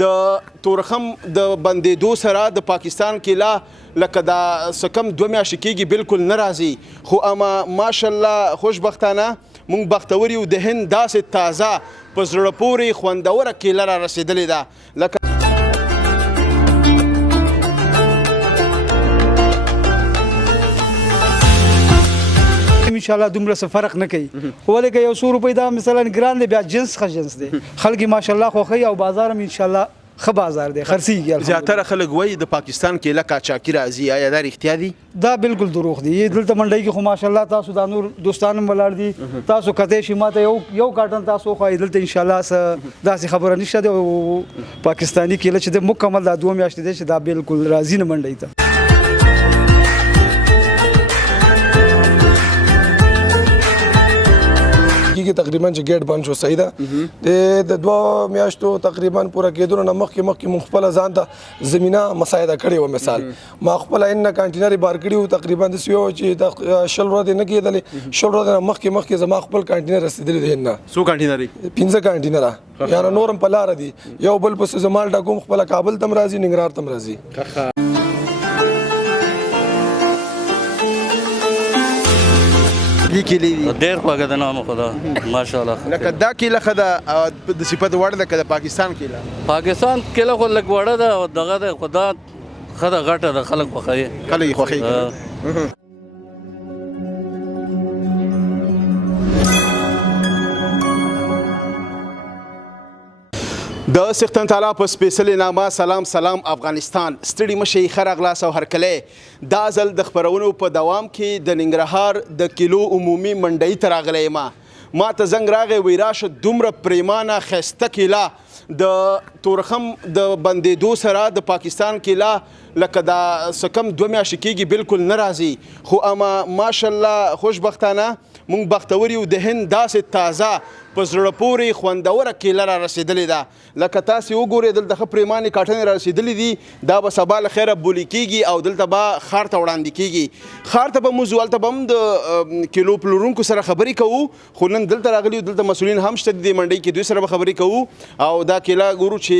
د تورخم د بندېدو سره د پاکستان کیلا لکه دا څه کم 2 میاشتې کېږي بالکل نه راځي خو اما ماشاءالله خوشبختانه مونږ بختور یو د هند داسې تازه په زړه پورې خوندوره کیله را رسېدلې ده لکه انشاءالله دومره څه فرق نه کوي ولې که 100 روپۍ دا مثلا ګران دی بیا جنس ښه جنس دی خلک یې ماشاءالله خوښوي او بازار هم انشاءالله ښه بازار دی خرڅېږي زیاتره خلک وایي د پاکستان کیله قاچاقي راځي آیا دا رښتیا دي دا بالکل دروغ دی دلته منډۍ کې خو ماشاءالله تاسو دا نور دوستان هم ولاړ دي تاسو کتی شي ماته یو کارټن تاسو وښایي دلته انشاءالله څه داسې خبره نشته دی او پاکستاني کیله چې دی مکمل دا 2 میاشتې دی چې دا بالکل راځي نه منډۍ ته تقریبا چې ګیټ بند شو صحیح ده د 2 میاشتو تقریبا پوره کېدو نه مخکې مونږ خپله ځان ته زمینه مساعده کړې وه مثال ما خپله ان کانټینر بار کړي وو تقریبا داسې یو چې د 10 ورځې نه کېدلې 10 ورځې نه مخکې زما خپل کانټینر رسېدلی دی نه څو کانټینرې 15 کانټینره یعنې نور هم په لاره دي یو بل پسې زه مال ټاکوم خپله کابل ته هم راځي ننګرهار ته هم راځي ډېر خوږه ده نام خدا ماشاءالله لکه دا کیله ښه ده د صفت وړ ده که د پاکستان کیله پاکستان کیله خو لږ وړه ده او دغه ده خو دا ښه ده غټه ده خلک خوښوي خلک یې خوښوي د سختن تعالی په سپیشل نامه سلام افغانستان ستړي مشي خراغلاس او هرکله دا ځل د خبرونو په دوام کې د ننګرهار د کیلو عمومي منډۍ ته راغلی ما ته زنګ راغی وی راشه دومره پریمانه ښایسته کیله د تورخم د بندېدو سره د پاکستان کیله لکه دا څه کم 2 میاشتې کېږي بالکل نه راځي خو اما ماشاءالله خوشبختانه مونږ بختور یو د هند داسې تازه په زړه پورې خوندوره کیله را رسېدلې ده لکه تاسې وګورئ دلته ښه پریمانې کاټنې را رسېدلې دي دا به سبا له خیره بولي کېږي او دلته به ښار ته وړاندې کېږي ښار ته به موږ ځو هلته به هم د کیلو پلورونکو سره خبرې کوو خو نن دلته راغلي یو دلته مسؤلین هم شته دي منډۍ کې دوی سره به خبرې کوو او دا کیله ګورو چې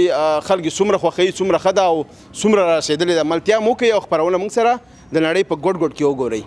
خلک یې څومره خوښوي څومره ښه ده او څومره را رسېدلې ده ملتیا مو کوي او خپرونه موږ سره د نړۍ په ګوټ کې وګورئ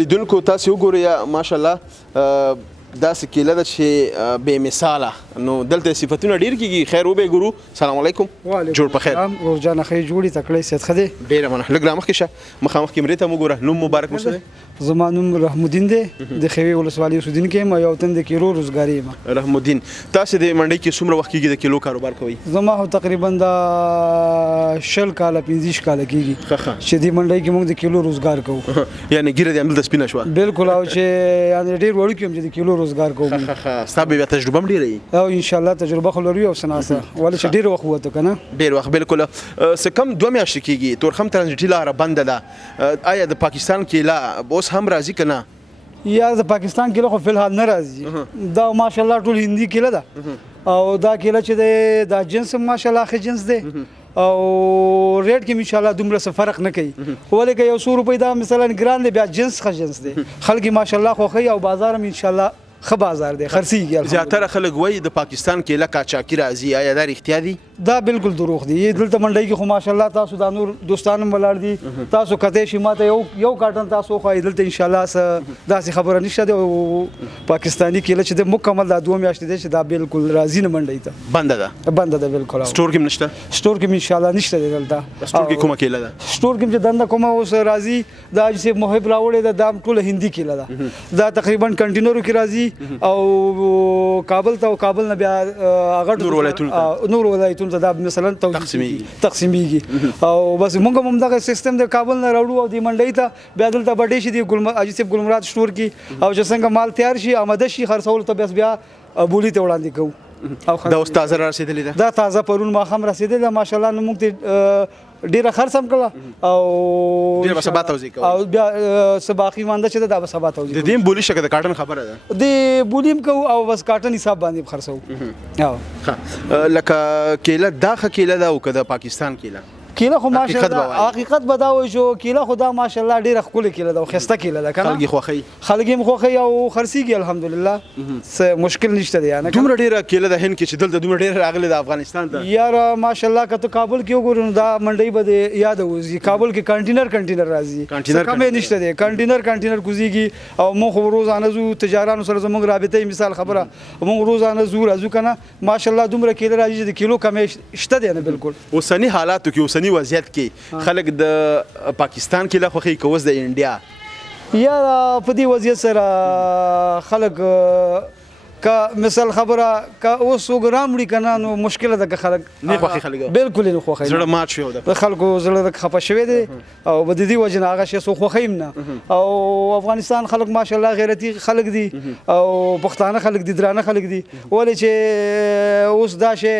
لیدونکو تاسو وګورئ ماشاءالله داسې کیله ده چې بې مثاله نو دلته صفتونه ډېر کېږي خیر وبې ګورو سلام علیکم جوړ په خیر روزجانه ښې جوړې تکړې صحت ښه دی ډېره مننه لږ رامخکې شه مخامخ کیمرې ته مو ګوره نوم مبارک مو څه دی زما نوم رحمالدین دی د خیوې ولسوالۍ اوسېدونکی یم یو تن د کیلو روزګاري یم رحمالدین تاسې د منډۍ کې څومره وخت کېږي د کیلو کاروبار کوئ زما خو تقریبا دا 20 کاله 15 کاله کېږي چې دې منډۍ کې موږ د کیلو روزګار کوو یعنې ګیره دې همدلته سپینه شوه بالکل او چې یعنې ډېر وړوکي یم چې د کیلو روزګار کوو ستا بیا تجربه هم ډېره وي دا ان شاء الله تجربه خو لري او سناسه ولې چې ډیر وخت وته کنه ډیر وخت بالکل څه کم 2 میاشتې کېږي تورخم ترانزیټي لاره بنده ده آیا د پاکستان کیله اوس هم راځي که نه یا د پاکستان کیله خو فلحال نه راځي دا ماشاءالله ټول هندي کیله ده او دا کیله چې دی دا جنس ماشاءالله ښه جنس دی او ریټ کې ان شاء الله دومره څه فرق نه کوي ولې که 100 روپۍ دا مثلا ګران دی بیا جنس ښه جنس دی خلک ماشاءالله خوښوي او بازار هم ان شاء الله ښه بازار دی خرڅېږي زیاتره خلک وایي د پاکستان کیله قاچاقي راځي آیا دا رښتیا دي دا بالکل دروغ دی دلته منډۍ کې خو ماشاءالله تاسو دا نور دوستان هم ولاړ دي تاسو کته شي ماته یو کارټن تاسو خو دلته ان شاء الله داسې خبره نشته دی او پاکستانی کیله چې د مکمل دا 2 میاشتې دی چې دا بالکل راځي نه منډۍ ته بنده ده بالکل سټور کې نشته سټور کې ان شاء الله نشته دی دلته سټور کې کومه کیله ده سټور کې چې دنده کومه اوس راځي دا چې محب راوړی دا دام ټول هندي کیله ده دا تقریبا کنټینرو کې راځي او کابل ته او کابل نه بیا هغه نور ولایتونو ته دا مثلا تقسیمیږي او بس موږ هم دغه سیستم د کابل نه راوړو او د منډۍ ته بیا دلته بډې شي د اجیب ګلمراد سټور کې او چې څنګه مال تیار شي آماده شي خرڅول ته بیا بولی ته وړاندې کوو دا اوس تازه رسیدلې ده دا تازه پرون ماښام رسیدلې ده ماشاءالله نو موږ ډیره خرڅ هم کړه او ډیره به سبا توزیع کوو او بیا سباقي مانده چې دا به سبا توزیع د دې بولی شکه د کارټن خبره ده د بولیم کوو او بس کارټن حساب باندې خرڅو ها لکه کیله دا ښه کیله ده او که د پاکستان کیله کیله خو ماشاءالله حقیقت بداوي شو کیله خو دا ماشاءالله ډیره ښکلې کیله ده او ښایسته کیله ده کنه خلک خوښوي خلک هم خوښوي او خرڅېږي الحمدلله څه مشکل نشته دی یعنې دومره ډیره کیله ده هند کې چې دلته دومره ډیره راغلې ده افغانستان ته یاره ماشاءالله که ته کابل کې وګورې نو دا منډۍ به دې یاده وځي کابل کې کنټینر راځي څه کمې نشته دی کنټینر کوزیږي او موږ خو روزانه ځو تجارانو سره زموږ رابطې مثال خبره موږ روزانه راځو کنه ماشاءالله دومره کیله راځي چې د کیلو کمې شته دی نه بالکل اوسني حالاتو کې اوسني وضعیت کې خلک د پاکستان کیله خوښوي که اوس د انډیا یا په دې وضعیت سره خلک که مثال خبره که اوس وګرام وړي کنه نو مشکله ده که خلک نه خوښي خلک بالکل نه خوښي زړه مات شوی ده خلکو زړه خفه شوی دی او په دې وجه نه هغه شی سو خوښیم نه او افغانستان خلک ماشاءالله غیرتي خلک دي او پښتانه خلک دي درانه خلک دي ولې چې اوس دا شی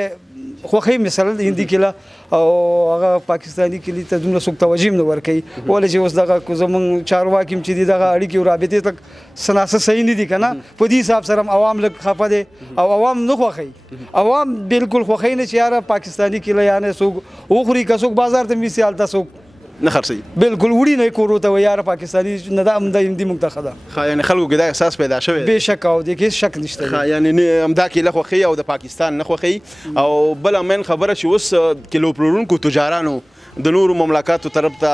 خوښي مثلا هندي کیله او هغه پاکستانی کلی ته دومره څوک توجه نه ورکوي ولې چې اوس دغه زمونږ چارواکي چې دي دغه اړیکې او رابطې تک سناسه صحیح نه دي که نه په دې حساب سره عوام لږ خفه دی او عوام نه خوښوي عوام بالکل خوښوي نه چې یاره پاکستانی کیله یعنې څوک وخوري که څوک بازار ته ویسي هلته څوک نه خرڅوي بالکل وړي نه کورو ته وایي یاره پاکستاني نه ده همدا هندي موږ ته ښه ده یعنې خلکو کې دا احساس پیدا شوی دی بېشکه او دې کې شک نشته دی یعنې همدا کیله خوښوي او د پاکستان نه خوښوي او بله مین خبره چې اوس کیلو پلورونکو تجارانو د نورو مملکاتو طرف ته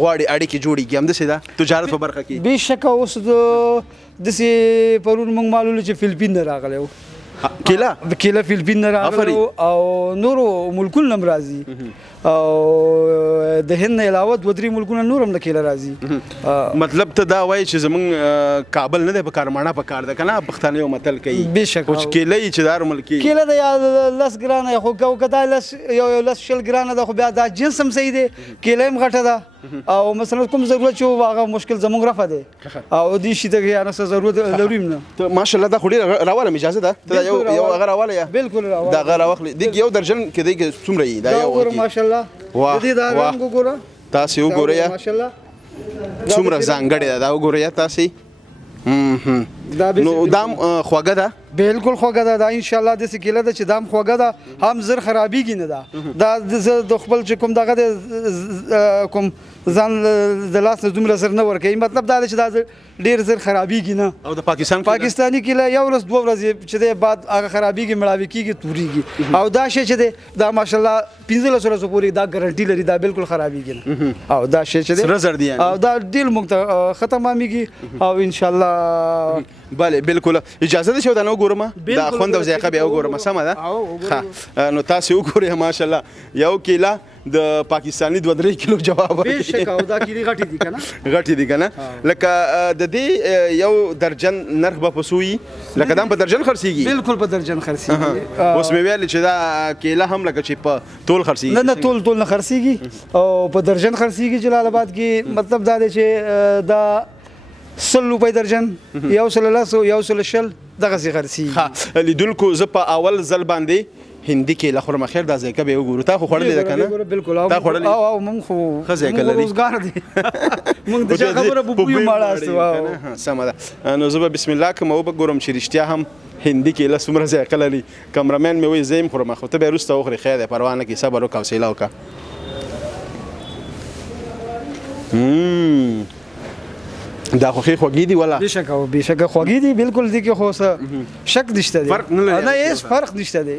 غواړي اړیکې جوړېږي همداسې ده تجارت په برخه کې بېشکه اوس داسې پرون موږ معلومه چې فلپین نه راغلی و کیله فلپین نه راغلی او نورو ملکونو هم راځي او د هند نه علاوه 2-3 ملکونه نور هم د کیله راځي مطلب ته دا وایي چې زمونږ کابل نه دی په کار ماڼه په کار ده که نه پښتانه یو متل کوي بېشکه خو چې کیله یې چې دار ملکي کیله د یا 10 ګرانه خو که دا 10 ګرانه ده خو بیا دا جنس هم صحیح دی کیله هم غټه ده او مثلا کوم ضرورت چې هغه مشکل زموږ رفع دی او دې شي ته یعنې څه ضرورت لرو نه ته ماشاءالله دا خو ډېره راولم اجازه ده ته یو هغه راوله یا بالکل راوله دا هغه راوخلي دغه یو درجن کې دغه څومره یي دا یو ماشاءالله د دې دا رنګ وګوره تاسو وګورئ یا ماشاءالله څومره ځانګړې ده دا وګورئ یا تاسو نو دام خوږه ده بالکل خوږه ده دا ان شاء الله د سکیله ده چې دام خوږه ده هم زر خرابېږي نه ده د خپل چې کوم دغه کوم ځان د لاس نه دومره زر نه ورکوي مطلب دا دی چې دا ډېر زر خرابېږي نه او د پاکستاني کیله یو ورځ 2 ورځې چې دی بعد هغه خرابېږي مړاوي کېږي تورېږي او دا شی چې دی دا ماشاءالله 15 ورځو پورې دا ګارنټي لري دا بالکل خرابېږي نه او دا شی چې دی سره زر دی او دا ډېر موږ ته ختمېږي او ان شاء الله بله بالکل اجازه ده چې دا نو ګورم دا خوند او ذایقه بیا وګورم سمه ده ښه نو تاسو وګورئ ماشاءالله یو کیله د پاکستانی 2-3 کیلو جواب بېشکه او دا کیلې غټې دي که نه غټې دي که نه لکه د دې یو درجن نرخ به په څو وي لکه دا هم په درجن خرڅېږي بالکل په درجن خرڅېږي اوس مې ویل چې دا کیله هم لکه چې په تول خرڅېږي نه تول نه خرڅېږي او په درجن خرڅېږي جلال آباد کې مطلب دا دی چې دا 100 روپۍ درجن 110 120 دغسې خرڅېږي. ښه لیدونکو زه په اول ځل باندې هندي کیله خورم. خیر دا ذایقه به وګورو. تا خو خوړلې ده که نه؟ بالکل تا خوړلې؟ او موږ خو ښه ذایقه لري. روزګار دی موږ د چا خبره بوبو یو ماړه استو. سمه ده. نو زه به بسم الله کوم او وګورم چې رښتیا هم هندي کیله څومره ذایقه لري. کمرمین مې وایي زه یې خورم خو ته به یې وروسته وخورې. خیر دی پروا نه کړې صبر وکړه حوصله وکړه. دا خو ښې خوږې دي ولا؟ بېشکه خوږې دي بالکل. دې کې خو څه شک نشته دی. فرق نه لري؟ نه هېڅ فرق نشته دی.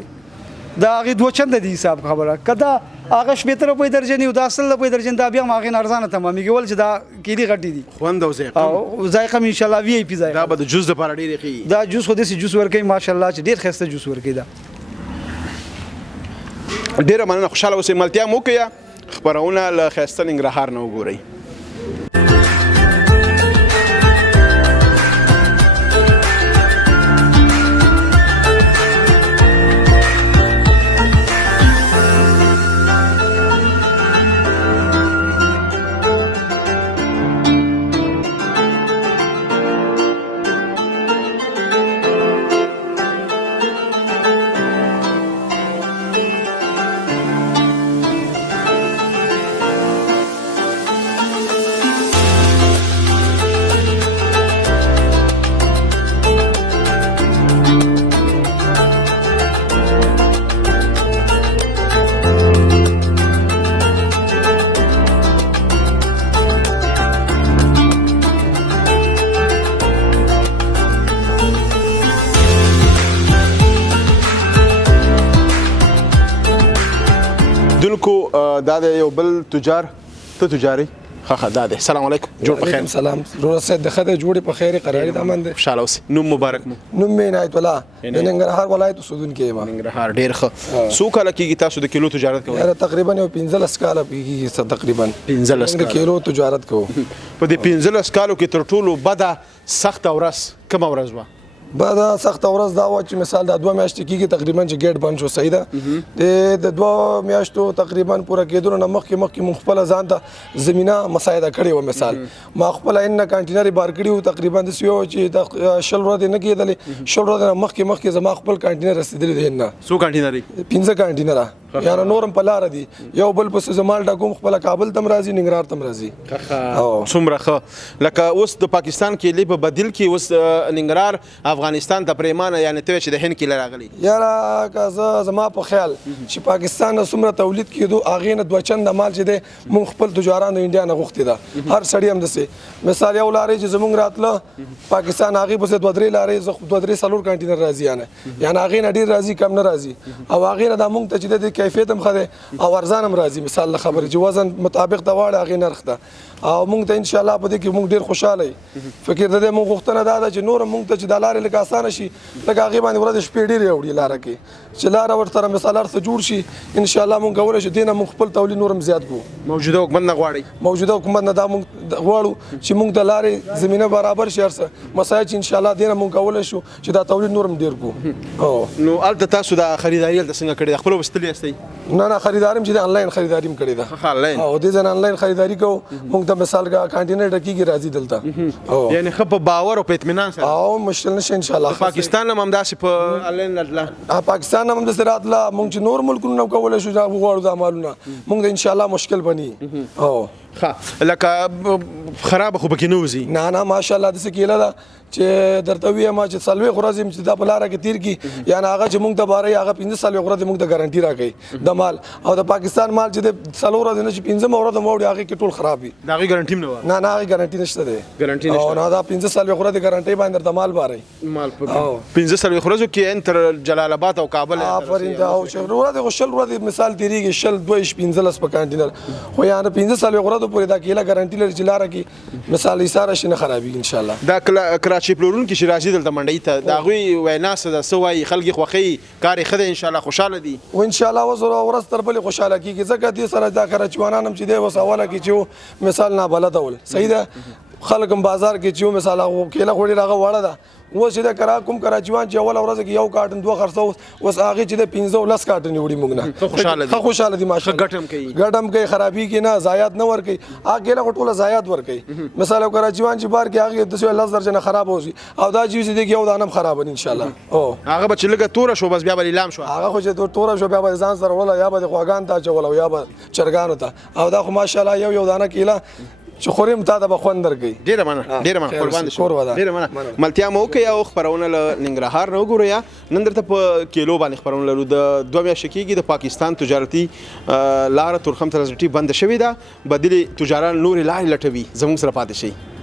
دا هغې دوه چنده دي حساب خبره. که دا هغه 70 روپۍ درجن او دا 80 روپۍ درجن دا بیا هم هغې نه ارزانه تمامېږي ولې چې دا کیلې غټې دي. خوند او ذایقه او ذایقه مې انشاءالله وي آی پي ذایقه. دا به د جوس دپاره ډېرې ښې. دا جوس خو داسې جوس ورکوي ماشاءالله چې ډېر ښایسته جوس ورکوي. دا ډېره مننه. خوشحاله اوسئ. ملتیا مو وکړئ. خپرونه له ښایسته ننګرهار نه وګورئ. دونکو دا د یو بل تجار. ته تجاري؟ ښه دا دی. السلام علیکم. جوړ په خیر. سلام روړه صاحب د ښه دی جوړې په خیر قراري د امن دی. خوشحاله اوسئ. نوم مبارک مو؟ نوم مې عنایت الله د ننګرهار ولایت اوسېدونکی یم. ننګرهار. ډېر ښه. څو کاله کېږي تاسو د کیلو تجارت کوئ؟ یاره تقریبا یو 15 کاله کېږي تقریبا 15 د کیلو تجارت کوو. په دې 15 کالو کې تر ټولو بده سخته ورځ کومه ورځ وه؟ بعد سخت ورځ دا و چې مثال دا 2 میاشتې کېږي تقریبا چې ګیټ بند شو. صحیح ده. د 2 میاشتو تقریبا پوره کېدو نه مخکې مونږ خپل ځان ته زمینه مساعده کړې وه. مثال ما خپل ان کانټینر بار کړي وو تقریبا داسې یو چې د 10 ورځې نه کېدلې. 10 ورځې نه مخکې زما خپل کانټینر رسېدلی دی. نه څو کانټینرې؟ 15 کانټینره یاره نورم په لاره دي. یو بل پسې زمال ډاکوم خپل کابل تم راځي ننګرهار تم راځي. څومره ښه. لکه اوس د پاکستان کیلې په بدیل کې اوس ننګرهار افغانستان ته پریمانه یعنې ته چې د هند کیله راغلي. یاره که زما په خیال چې پاکستان نه څومره تولید کېدو هغې نه 2 چنده مال چې دی مونږ خپل تجارانو انډیا نه غوښتې ده. هر سړي هم داسې مثال یو لارې چې زمونږ راتله پاکستان هغې پسې 2-3 لارې 2-3 کانټینر راځي یعنې هغې نه ډېر راځي کم نه راځي. او هغې نه دا مونږ ته چې د کیفیت هم ښه دی او ارزان هم راځي. مثال له خبرې چې وزن مطابق ته واړه هغې نرخ ده او مونږ ته انشاءالله په دې کې مونږ ډېر خوشحاله یو. فکر د دې مونږ غوښتنه دا ده چې نور مونږ ته چې دا لارې لږ اسانه شي لکه هغې باندې ورځې شپې ډېرې اوړي لاره کې چې لاره ورسره مثال هر څه جوړ شي انشاءالله مونږ کولی شو دې نه مونږ خپل تولید نور هم زیات کړو. موجوده حکومت نه غواړئ؟ موجوده حکومت نه دا مونږ غواړو چې مونږ د لارې زمینه برابر شي هر څه مسایل چې انشاءالله دې نه مونږ کولی شو چې دا تولید نور هم ډېر کړو. نو هلته تاسو د خریداري هلته څنګه کړې ده؟ خپله وستلي یاستئ؟ نه خریداري چې د انلاین خریداري هم کړې ده. او دې ځای انلاین خریداري کوو مونږ ته مثال کانټینر ډکېږي راځي دلته. یعنې ښه په باور او په اطمینان سره؟ او مشکل نشته انشاءالله. پاکستان هم همداسې په انلاین راتله؟ پاکستان هم همداسې راتله. مونږ چې نور ملکونو نه کولی شو وغواړو دا مالونه مونږ ته انشاءالله مشکل بني. ښه لکه خرابه خو پکې نه وځي؟ نه ماشاءالله داسې کیله ده چې درته ویم چې 40 ورځې چې دا په لاره کې تیر کړي یعنې هغه چې مونږ ته بارې هغه 15 ورځې مونږ ته ګارنټي راکوي د مال. او د پاکستان مال چې د 4 ورځې نه چې 15 ورځې موړي هغې کې ټول خراب وي. د هغې ګارنټي هم نه وه؟ نه هغې ګارنټي نشته دی. ګارنټي نشته؟ او نه دا 15 ورځې ګارنټي باندې درته مال بارئ. مال په 15 ورځو کې تر جلال آباد او کابل آفرین ته او چې ورځې خو 20 ورځې مثال تېرېږي 2-15 په کانټینر خو یعنې 15 ورځو پورې دا کیله ګارنټي لري چې لاره کې مثال ایساره شي نه خرابېږي انشاءالله. دا کراچۍ پلورونکي چې راځي دلته منډۍ ته د هغوی وینا څه ده؟ څه وایي؟ خلک یې خوښوي؟ کار یې ښه دی انشاءالله خوشحاله دي؟ و انشاءالله ورځ تر بلې خوشحاله کېږي ځکه دې سره دا کراچوانان هم چې دی اوس اوله کې چې مثال نابلده ول. صحیح ده خلک هم بازار کې چې یو مثال هغه کیله خو ډېره هغه وړه ده اوس چې د کراچیوان چې اوله ورځ کې 1 کارټن 2 خرڅه اوس هغې چې د 15 کارټن وړي موږ نه ښه خوشحاله دي ماشاءالله ګټم کوي خرابي کې نه ضایعات نه ورکوي هغه کیله خو ټوله ضایعات ورکوي مثال کراچیوان چې بار کې هغې 10 درجنه خراب اوسي او دا چیز دی کې یو دانه خراب نه ان شاء الله هغه به چې لږه توره شو بس بیا به لیلام شو هغه خو چې توره شو بیا به ځان سره ولا یا به غواګان ته چول یا به چرګانو ته او دا خو ماشاءالله یو دانه کیله چې خوریم تا د بخوند درګي ډیره مننه قربان شو ډیره مننه ملتیا مو کوي او خبرونه له ننګرهار نه وګورئ نن درته په کیلو باندې خبرونه لرو د 2 میاشتې کېږي د پاکستان تجارتي لار تورخم ترانزیټي بند شوې ده بدیل تجاران نورې لارې لټوي زموږ سره پاتې شي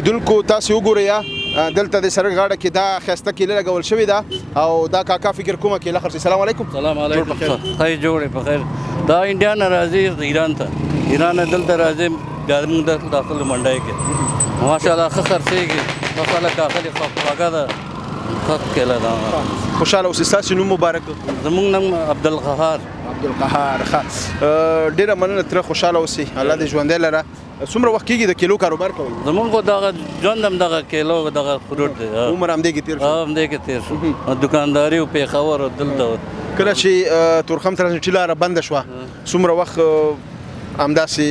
لیدونکو تاسو وګورئ دلته د سړک غاړه کې دا ښایسته کیله لګول شوې ده او دا کاکا فکر کومه کیله خرڅوي سلام علیکم سلام علیکم خیر جوړې په خیر دا انډیا نه راځي ایران ته ایران نه دلته راځي بیا موږ داخله منډای کې ماشاءالله ښه خرڅېږي ښه خلک اخلي خواږه ده ښه کیله ده خوشحاله اوسئ ستاسو نوم مبارک زموږ نوم عبدالقهار ښه ډېره مننه تره خوشحاله اوسئ الله دې ژوندی لره څومره وخت کېږي د کیلو کاروبار کوئ زمونږ خو دغه ژوند هم دغه کیلو دغه فروټ دی عمر همدې کې تېر شو همدې کې تېر شو دکانداري او پېښور او دلته کله چې تورخم ترانزیټي لاره بنده شوه څومره وخت همداسې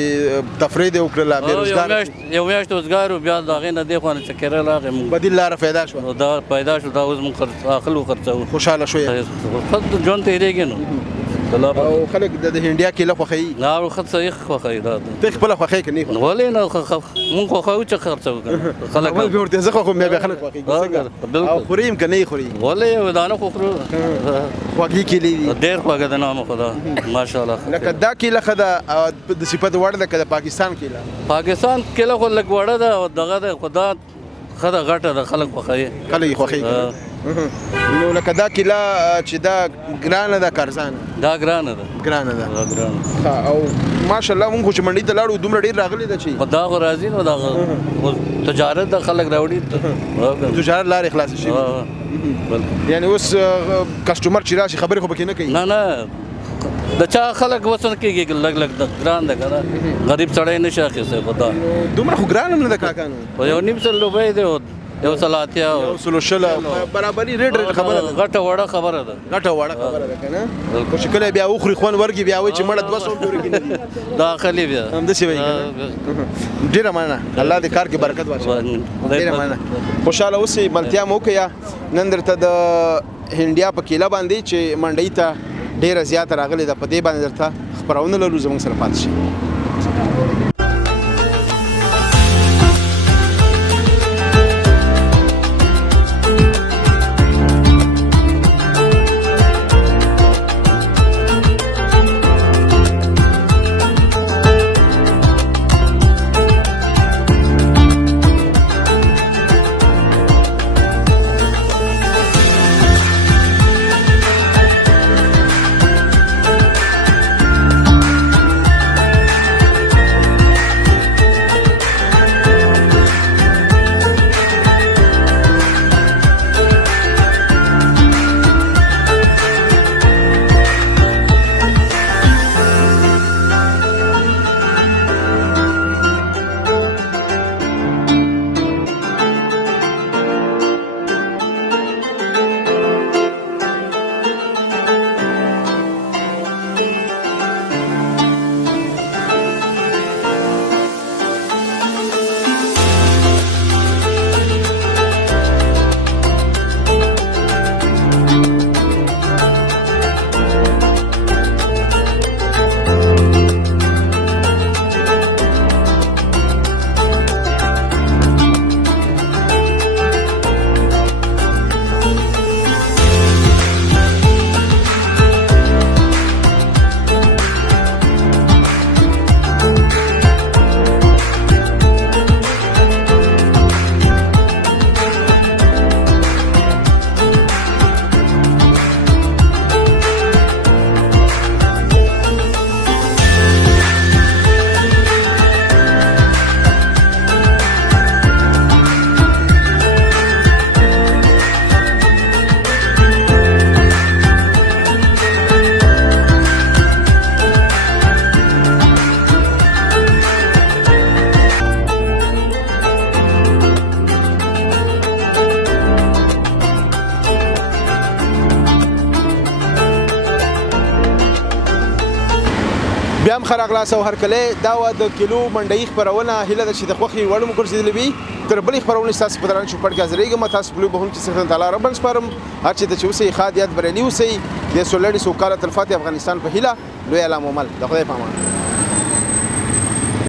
تفریح دې وکړله بېروزګار یو میاشت روزګار و بیا د هغې نه دې خوا نه چکرې راغې بدیل لاره پیدا شوه دا پیدا شو دا اوس مونږ اخلو خرڅوو خوشحاله شوې ښه ژوند تېرېږي نو او خلک د هندیا کیله خوښوي نه ښه صحیح خوښوي دا ته خپله خوښوې که نه یې ولې نه مونږ خوښوو چې خرڅوو خلک اول بیا ورته زه خوښوم بیا خلک خوښوي او خوري هم که نه یې خوري ولې دانه خو خورو خوږې کیلې دي ډېر خوږه ده نامه خدا ماشاءالله لکه دا کیله ښه ده د صفت وړ ده که د پاکستان کیله پاکستان کیله خو لږ وړه ده او دغه ده خو دا ښه ده غټه ده خلک خوښوي خلک یې خوښوي نو لکه دا کیله چې دا ګرانه ده که ارزانه دا ګرانه ده ګرانه ده ګرانه او ماشاءالله مونږ خو چې منډي ته لاړو دومره ډېر راغلي ده چې خو دا خو راځي نو دا تجارت د خلک راوړي تجارت لارې خلاصې شوي یعنې اوس کسټمر چې راشي خبرې خو پکې نه کوي نه نه د چا خلک وسن کېږي لږ لږ ګران ده که نه غریب سړی نه شي اخیستی خو دا دومره خو ګران هم نه ده کاکا نو خو 1.5 روپۍ دی یو سل اتیا یو سلو شل برابري ریټ خبره ده غټه وړه خبره ده غټه وړه خبره ده کنه خو چې کله بیا وخوري خوند ورګي بیا وای چې مړه 200 پورې کې نه دي داخلي بیا همداسې وایي ډېره مننه الله دې کار کې برکت واچوي ډېره مننه خوشحاله اوسئ ملتیا مو وکړه نن درته د هندیا په کیله باندې چې منډۍ ته ډېره زیاته راغلې ده په دې باندې درته خپرونه لرو زموږ سره پاتې شئ بیا هم ښه راغلاست او هرکلی دا وه د کیلو منډۍ خپرونه هیله ده چې د خوښې وړ مو ګرځېدلې وي تر بلې خپرونې ستاسو په درانه چوپړ کې حاضرېږم تاسو په لوی بهونکي څخه تعالی ربن سپارم هر چېرته چې اوسئ ښاد یاد بریالي اوسئ د سولړې سوکاله تلفاتې افغانستان په هیله لوی الله مو مل د خدای په امان